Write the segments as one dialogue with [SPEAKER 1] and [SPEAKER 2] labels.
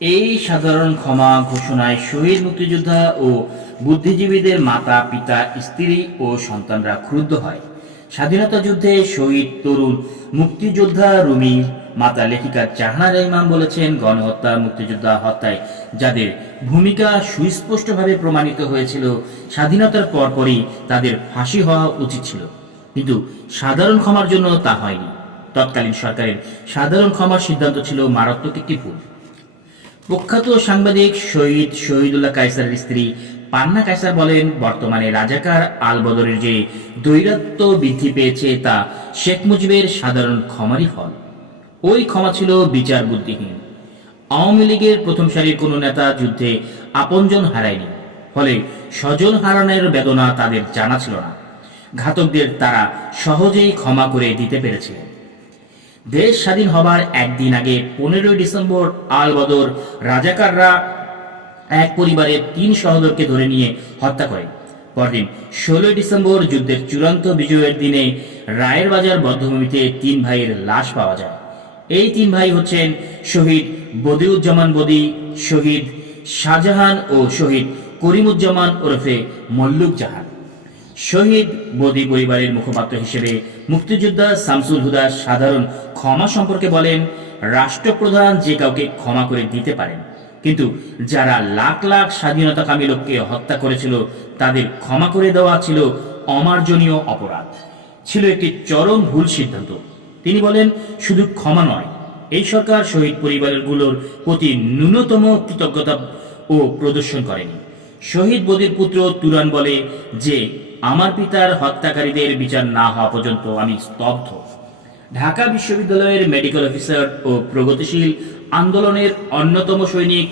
[SPEAKER 1] এই সাধারণ ক্ষমা ঘোষণায় শহীদ মুক্তিযোদ্ধা ও বুদ্ধিজীবীদের মাতা, পিতা, স্ত্রী ও সন্তানরা ক্রুদ্ধ হয়। স্বাধীনতা যুদ্ধে শহীদ তরুণ মুক্তিযোদ্ধা রুমি, মাতা লেখিকা জাহানারা ইমাম বলেছেন, গণহত্যা, মুক্তিযোদ্ধা হত্যায় যাদের ভূমিকা সুস্পষ্টভাবে প্রমাণিত হয়েছিল, স্বাধীনতার পরপরই তাদের ফাঁসি হওয়া উচিত ছিল। কিন্তু সাধারণ ক্ষমার জন্য তা হয়নি। তৎকালীন সরকারের সাধারণ ক্ষমার সিদ্ধান্ত ছিল মারাত্মক একটি ভুল। প্রখ্যাত সাংবাদিক শহীদ শহীদুল্লাহ কায়সারের স্ত্রী পান্না কায়সার বলেন, বর্তমানে রাজাকার আল বদরের যে দৈরাত্য বৃদ্ধি পেয়েছে তা শেখ মুজিবের সাধারণ ক্ষমারই ফল। ওই ক্ষমা ছিল বিচার বুদ্ধিহীন। আওয়ামী লীগের প্রথম সারির কোনো নেতা যুদ্ধে আপনজন হারায়নি। ফলে স্বজন হারানোর বেদনা তাদের জানা ছিল না। ঘাতকদের তারা সহজেই ক্ষমা করে দিতে পেরেছিলেন দেশ স্বাধীন হবার একদিন আগে পনেরোই ডিসেম্বর আল বদর রাজাকাররা এক পরিবারের তিন সহোদরকে ধরে নিয়ে হত্যা করে। পরদিন ষোলোই ডিসেম্বর যুদ্ধের চূড়ান্ত বিজয়ের দিনে রায়ের বাজার বদ্ধভূমিতে তিন ভাইয়ের লাশ পাওয়া যায়। এই তিন ভাই হচ্ছেন শহীদ বদিউজ্জামান বদি, শহীদ শাহজাহান ও শহীদ করিমুজ্জামান ওরফে মল্লুক জাহান। শহীদ বদি পরিবারের মুখপাত্র হিসেবে মুক্তিযোদ্ধা শামসুল হুদা সাধারণ ক্ষমা সম্পর্কে বলেন, রাষ্ট্রপ্রধান যে কাউকে ক্ষমা করে দিতে পারেন। কিন্তু যারা লাখ লাখ স্বাধীনতাকামী লোককে হত্যা করেছিল, তাদের ক্ষমা করে দেওয়া ছিল অমার্জনীয় অপরাধ। ছিল একটি চরম ভুল সিদ্ধান্ত। তিনি বলেন, শুধু ক্ষমা নয়, এই সরকার শহীদ পরিবারগুলোর প্রতি ন্যূনতম কৃতজ্ঞতা ও প্রদর্শন করেনি। শহীদ বদির পুত্র তুরান বলে যে, আমার পিতার হত্যাকারীদের বিচার না হওয়া পর্যন্ত আমি স্তব্ধ। ঢাকা বিশ্ববিদ্যালয়ের মেডিকেল অফিসার ও প্রগতিশীল আন্দোলনের অন্যতম সৈনিক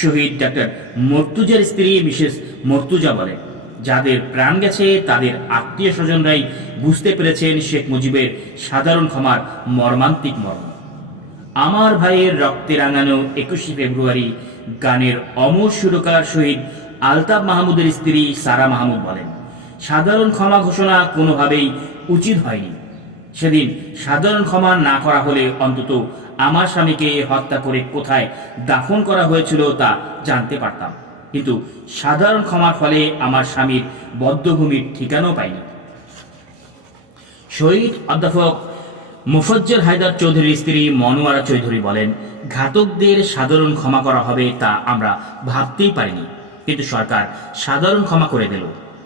[SPEAKER 1] শহীদ ডাক্তার মর্তুজার স্ত্রী মিসেস মর্তুজা বলেন যাদের প্রাণ গেছে, তাদের আত্মীয় স্বজনরাই বুঝতে পেরেছেন শেখ মুজিবের সাধারণ ক্ষমার মর্মান্তিক মর্ম। আমার ভাইয়ের রক্তে রাঙানো একুশে ফেব্রুয়ারি গানের অমর সুরকার শহীদ আলতাফ মাহমুদের স্ত্রী সারা মাহমুদ বলেন, সাধারণ ক্ষমা ঘোষণা কোনোভাবেই উচিত হয়নি। সেদিন সাধারণ ক্ষমা না করা হলে অন্তত আমার স্বামীকে হত্যা করে কোথায় দাফন করা হয়েছিল তা জানতে পারতাম। কিন্তু সাধারণ ক্ষমার ফলে আমার স্বামীর বদ্ধভূমির ঠিকানাও পাইনি। শহীদ অধ্যাপক মুফজ্জল হায়দার চৌধুরীর স্ত্রী মনোয়ারা চৌধুরী বলেন, ঘাতকদের সাধারণ ক্ষমা করা হবে তা আমরা ভাবতেই পারিনি। কিন্তু সরকার সাধারণ ক্ষমা করে দিল।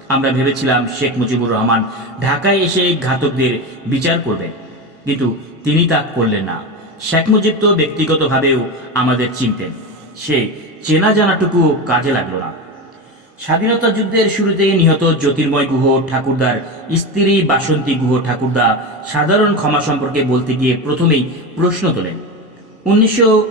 [SPEAKER 1] আমরা ভেবেছিলাম শেখ মুজিবুর রহমান ঢাকায় এসে ঘাতকদের বিচার করবেন কিন্তু তিনি তা করলেন না। শেখ মুজিব তো ব্যক্তিগতভাবেও আমাদের চিনতেন। সে চেনা জানাটুকু কাজে লাগল না। স্বাধীনতা যুদ্ধের শুরুতে নিহত জ্যোতির্ময় গুহ ঠাকুরদার স্ত্রী বাসন্তী গুহ ঠাকুরদা সাধারণ ক্ষমা সম্পর্কে বলতে গিয়ে প্রথমেই প্রশ্ন তোলেন। উনিশশো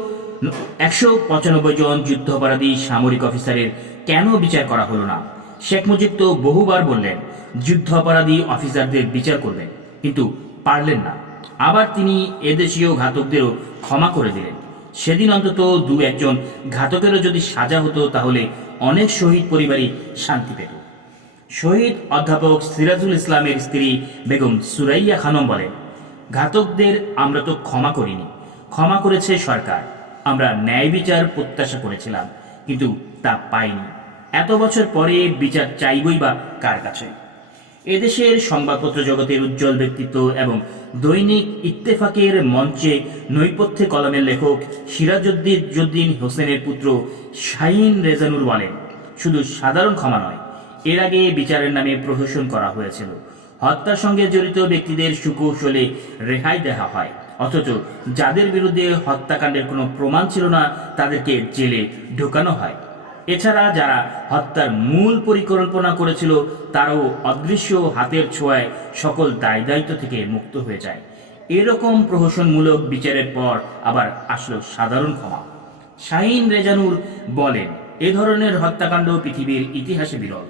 [SPEAKER 1] একশো পঁচানব্বই জন যুদ্ধাপরাধী সামরিক অফিসারের কেন বিচার করা হলো না? শেখ মুজিব তো বহুবার বললেন যুদ্ধ অপরাধী অফিসারদের বিচার করবেন, কিন্তু পারলেন না। আবার তিনি এদেশীয় ঘাতকদেরও ক্ষমা করে দিলেন। সেদিন অন্তত দু একজন ঘাতকেরও যদি সাজা হতো, তাহলে অনেক শহীদ পরিবারই শান্তি পেত। শহীদ অধ্যাপক সিরাজুল ইসলামের স্ত্রী বেগম সুরাইয়া খানম বলেন, ঘাতকদের আমরা তো ক্ষমা করিনি। ক্ষমা করেছে সরকার। আমরা ন্যায় বিচার প্রত্যাশা করেছিলাম, কিন্তু তা পাইনি। এত বছর পরে বিচার চাইবই বা কার কাছে? এদেশের সংবাদপত্র জগতের উজ্জ্বল ব্যক্তিত্ব এবং দৈনিক ইত্তেফাকের মঞ্চে নৈপথ্যে কলমের লেখক সিরাজউদ্দিন জুদ্দিন হোসেনের পুত্র শাহিন রেজানুর বলেন শুধু সাধারণ ক্ষমা নয়, এর আগে বিচারের নামে প্রহসন করা হয়েছিল। হত্যার সঙ্গে জড়িত ব্যক্তিদের সুকৌশলে রেহাই দেওয়া হয়। অথচ যাদের বিরুদ্ধে হত্যাকাণ্ডের কোনো প্রমাণ ছিল না, তাদেরকে জেলে ঢোকানো হয়। এছাড়া যারা হত্যার মূল পরিকল্পনা করেছিল, তারাও অদৃশ্য হাতের ছোঁয়ায় সকল দায় দায়িত্ব থেকে মুক্ত হয়ে যায়। এরকম প্রহসনমূলক বিচারের পর আবার আসলো সাধারণ ক্ষমা। শাহিন রেজানুর বলেন, এ ধরনের হত্যাকাণ্ড পৃথিবীর ইতিহাসে বিরল।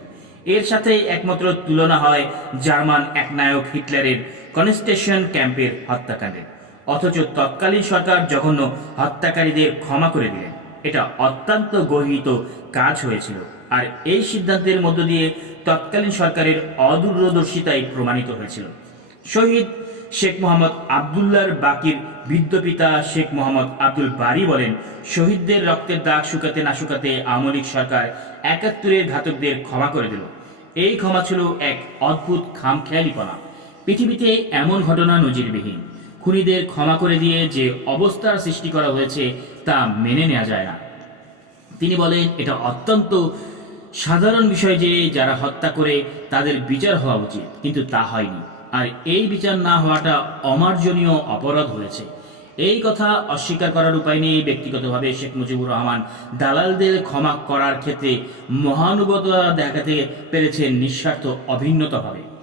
[SPEAKER 1] এর সাথে একমাত্র তুলনা হয় জার্মান একনায়ক হিটলারের কনস্টেশন ক্যাম্পের হত্যাকাণ্ডের অথচ তৎকালীন সরকার জঘন্য হত্যাকারীদের ক্ষমা করে দিলেন। এটা অত্যন্ত গহিত কাজ হয়েছিল। আর এই সিদ্ধান্তের মধ্য দিয়ে তৎকালীন সরকারের অদূরদর্শিতাই প্রমাণিত হয়েছিল। শহীদ শেখ মোহাম্মদ আবদুল্লার বাকির বৃদ্ধ পিতা শেখ মোহাম্মদ আব্দুল বারি বলেন, শহীদদের রক্তের দাগ শুকাতে না শুকাতে আওয়ামী লীগ সরকার একাত্তরের ঘাতকদের ক্ষমা করে দিল। এই ক্ষমা ছিল এক অদ্ভুত খামখেয়ালিপনা। পৃথিবীতে এমন ঘটনা নজিরবিহীন। খুনিদের ক্ষমা করে দিয়ে যে অবস্থার সৃষ্টি করা হয়েছে তা মেনে নেওয়া যায় না। তিনি বলেন, এটা অত্যন্ত সাধারণ বিষয় যে যারা হত্যা করে তাদের বিচার হওয়া উচিত, কিন্তু তা হয়নি। আর এই বিচার না হওয়াটা অমার্জনীয় অপরাধ হয়েছে। এই কথা অস্বীকার করার উপায় নেই ব্যক্তিগতভাবে শেখ মুজিবুর রহমান। দালালদের ক্ষমা করার ক্ষেত্রে মহানুভবতা দেখাতে পেরেছেন নিঃস্বার্থ অভিন্নতভাবে।